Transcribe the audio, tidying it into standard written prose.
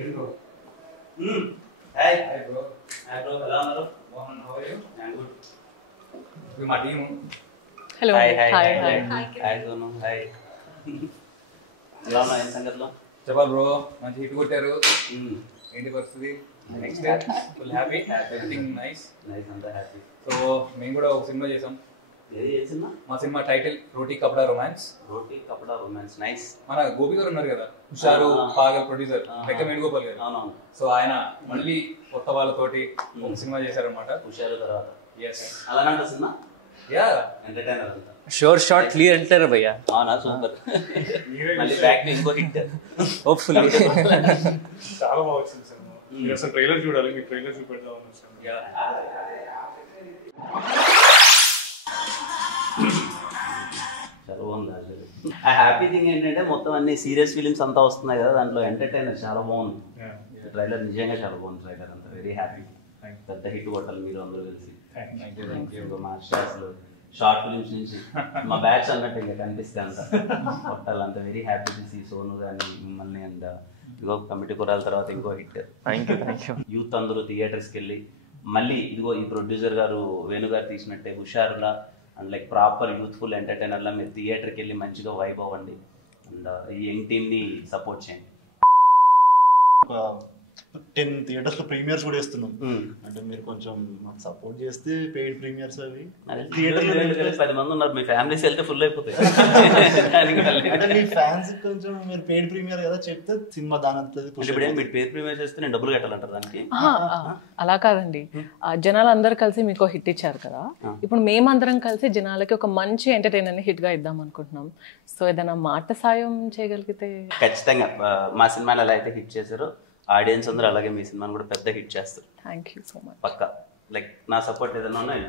Hi. Hi bro. Hi bro. Hello Naru. Mohan, how are you? I'm good. We my team. Hello. Hi. Hi. Sonu. Hi. ఎలా ఉన్నాయి సంగతిలో? చెప్పాలి bro, మంచి hit కొట్టారు. ఏంటి పరిస్థితి? Next full happy, everything nice. అంతా happy. So మేము కూడా ఒక సినిమా చేసాం. ఏది ఏ సినిమా? మా సినిమా టైటిల్ రోటీ కపడా రొమాన్స్. రోటీ కపడా రొమాన్స్. నైస్. మన గోపి గారు ఉన్నారు కదా, హుషారు పాగల్ ప్రొడ్యూసర్, లెక్క వేణుగోపాల్ గారు. అవునవును. సో ఆయన మళ్ళీ కొత్త వాళ్ళతోటి ఒక సినిమా చేశారనమాట. హుషారు తర్వాత. ఎస్. అలాంటి సినిమా? యా. ఎంటర్టైనర్ అంతా. షోర్ షార్ట్ క్లియర్ అంటారు భయ్యా. అవునా, సూపర్. మళ్ళీ బ్యాక్ ఇంకో హిట్ హోప్ఫుల్లీ. చాలా బాగా వచ్చింది సినిమా. మీరు అసలు ట్రైలర్ చూడాలి, మీకు ట్రైలర్ చూపెడదామని వచ్చాను. చాలా బాగుంది యాక్చువల్లీ. ఆ హ్యాపీ థింగ్ ఏంటంటే మొత్తం అన్ని సీరియస్ ఫిలిమ్స్ అంతా వస్తున్నాయి కదా, దాంట్లో ఎంటర్టైనర్ చాలా బాగుంది. ట్రైలర్ నిజంగా చాలా బాగుంది. ట్రైలర్ అంతా వెరీ హ్యాపీ. పెద్ద హిట్ కొట్టాలి మీరు అందరూ కలిసి. మా అసలు షార్ట్ ఫిలిమ్స్ నుంచి మా బ్యాచ్ అన్నట్టు ఇంకా కనిపిస్తే అంత కొట్టాలి. అంత very happy to see Sonu కానీ మిమ్మల్ని. అండ్ ఇదిగో కమిటీ కొరాల తర్వాత ఇంకో హిట్. యూత్ అందరూ థియేటర్స్కి వెళ్ళి మళ్ళీ ఇదిగో ఈ ప్రొడ్యూసర్ గారు వేణు గారు తీసినట్టే హుషారులా అండ్ లైక్ ప్రాపర్ యూత్ఫుల్ ఎంటర్టైనర్లా మీరు థియేటర్కి వెళ్ళి మంచిగా వైబ్ అవ్వండి. అండ్ ఈ యంగ్ టీమ్ని సపోర్ట్ చేయండి. 10 థియేటర్స్ లో ప్రీమియర్స్ కూడా వేస్తున్నాం. అంటే మీరు కొంచెం మాకు సపోర్ట్ చేస్తే పెయిడ్ ప్రీమియర్స్ అవి థియేటర్లో 10 మంది ఉన్నారు, మీ ఫ్యామిలీస్ వెళ్తే ఫుల్ అయిపోతాయి. అంటే మీ ఫ్యాన్స్ కొంచెం మీరు పెయిడ్ ప్రీమియర్ కదా చెప్తే సినిమా దాని ఇప్పుడు మీరు పెయిడ్ ప్రీమియర్ చేస్తే నేను డబ్బులు కట్టాలంటారు దానికి? అలా కాదండి, జనాలు అందరు కలిసి మీకు హిట్ ఇచ్చారు కదా, ఇప్పుడు మేమందరం కలిసి జనాలకి ఒక మంచి ఎంటర్టైనర్ ని హిట్ గా ఇద్దాం అనుకుంటున్నాం. సో ఏదైనా మాట సాయం చేయగలిగితే. ఖచ్చితంగా మా సినిమాని ఎలా అయితే హిట్ చేశారో ఆడియన్స్ అందరూ అలాగే మీ సినిమాని కూడా పెద్ద హిట్ చేస్తారు. Thank you so much. పక్కా. లైక్ నా సపోర్ట్ ఏదైనా ఉన్నాయి.